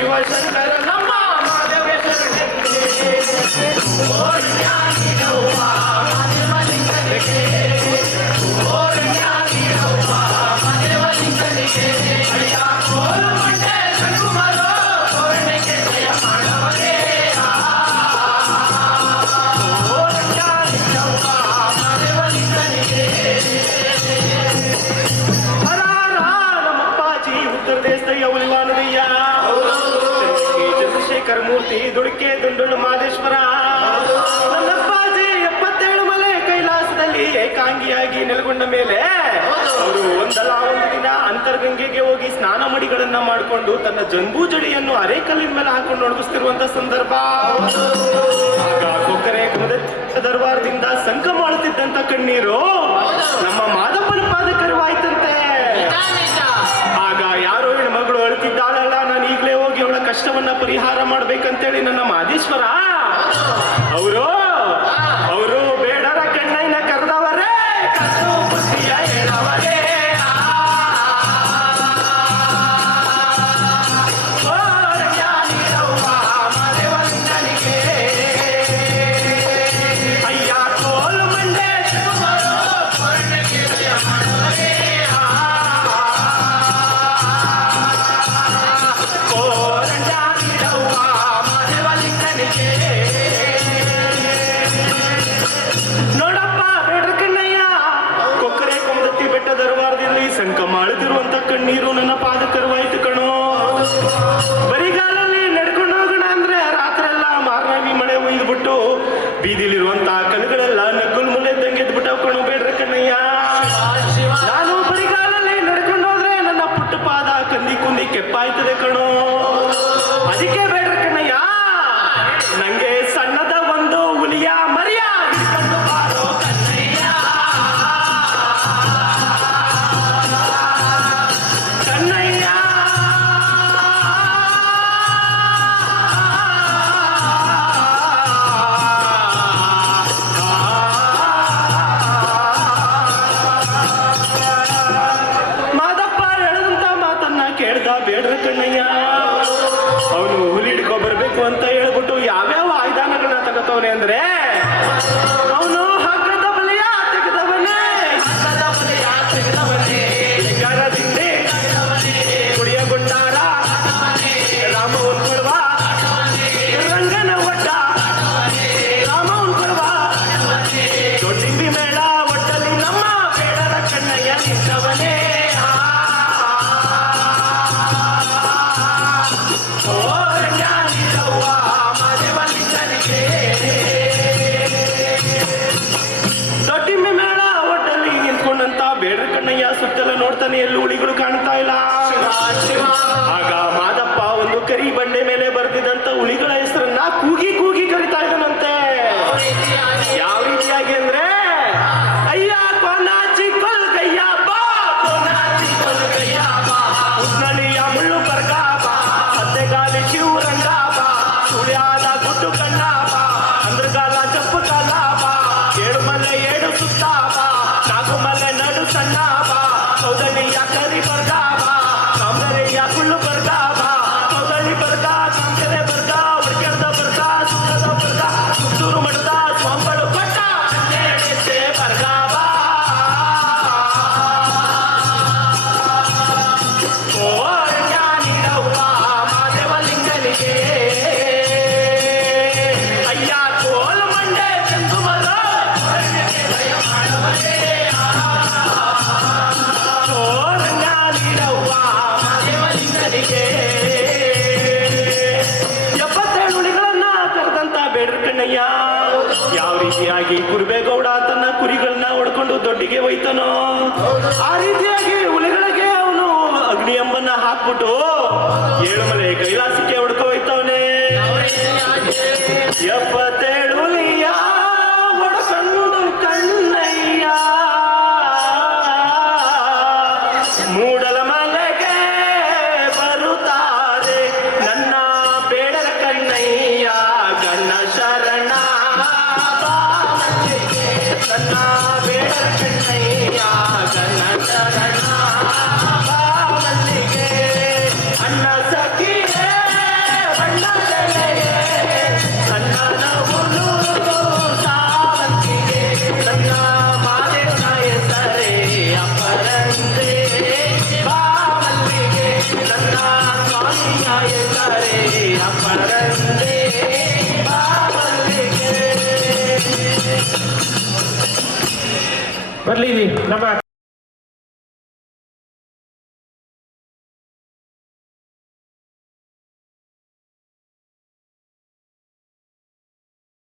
शिवशंकर नमा माधवेश्वर ಈ ದುಡುಕೆ ದುಂಡುಳ್ಳು ಮಾದೇಶ್ವರ. ನನ್ನಪ್ಪಾಜಿ ಎಪ್ಪತ್ತೇಳು ಮಲೆ ಕೈಲಾಸದಲ್ಲಿ ಏಕಾಂಗಿಯಾಗಿ ನೆಲೆಗೊಂಡ ಮೇಲೆ ಅವರು ಒಂದಲ್ಲ ಒಂದು ದಿನ ಅಂತರ್ಗಂಗೆಗೆ ಹೋಗಿ ಸ್ನಾನ ಮಡಿಗಳನ್ನ ಮಾಡಿಕೊಂಡು ತನ್ನ ಜಂಬೂ ಜಡಿಯನ್ನು ಅರೆಕಲ್ಲಿನ ಮೇಲೆ ಹಾಕೊಂಡು ಒಣಗಿಸ್ತಿರುವಂತ ಸಂದರ್ಭ. ಕೊಕ್ಕರೆ ದರ್ಬಾರದಿಂದ ಸಂಕ ಮಾಡುತ್ತಿದ್ದಂತ ಕಣ್ಣೀರು ನಮ್ಮ ಮಾದಪ್ಪನ ಪಾದ ಕಷ್ಟವನ್ನ ಪರಿಹಾರ ಮಾಡ್ಬೇಕಂತೇಳಿ ನನ್ನ ಮಾದೇಶ್ವರ. ಅವರು ಅಂತ ಹೇಳಿ ಮನೆಯಲ್ಲೂ ಹುಲಿಗಳು ಕಾಣ್ತಾ ಇಲ್ಲ. ಆಗ ಮಾದಪ್ಪ ಒಂದು ಕರಿ ಬಂಡೆ ಮೇಲೆ ಬರೆದಿದ್ದಂತ ಹುಲಿಗಳ ಹೆಸರನ್ನ ಕೂಗಿ ಕೂಗಿ ಯಾವ ರೀತಿಯಾಗಿ ಕುರುಬೇಗೌಡ ತನ್ನ ಕುರಿಗಳನ್ನ ಹೊಡ್ಕೊಂಡು ದೊಡ್ಡಿಗೆ ಒಯ್ತಾನೋ, ಆ ರೀತಿಯಾಗಿ ಹುಲಿಗಳಿಗೆ ಅವನು ಅಗ್ನಿ ಎಂಬನ್ನ ಹಾಕ್ಬಿಟ್ಟು ಏಳು ಮಲೆ ಕೈಲಾಸಕ್ಕೆ ಹೊಡ್ಕೊ ಹೋಯ್ತವನೇ Allah ಬರ್ಲಿ ನಮ್ಮ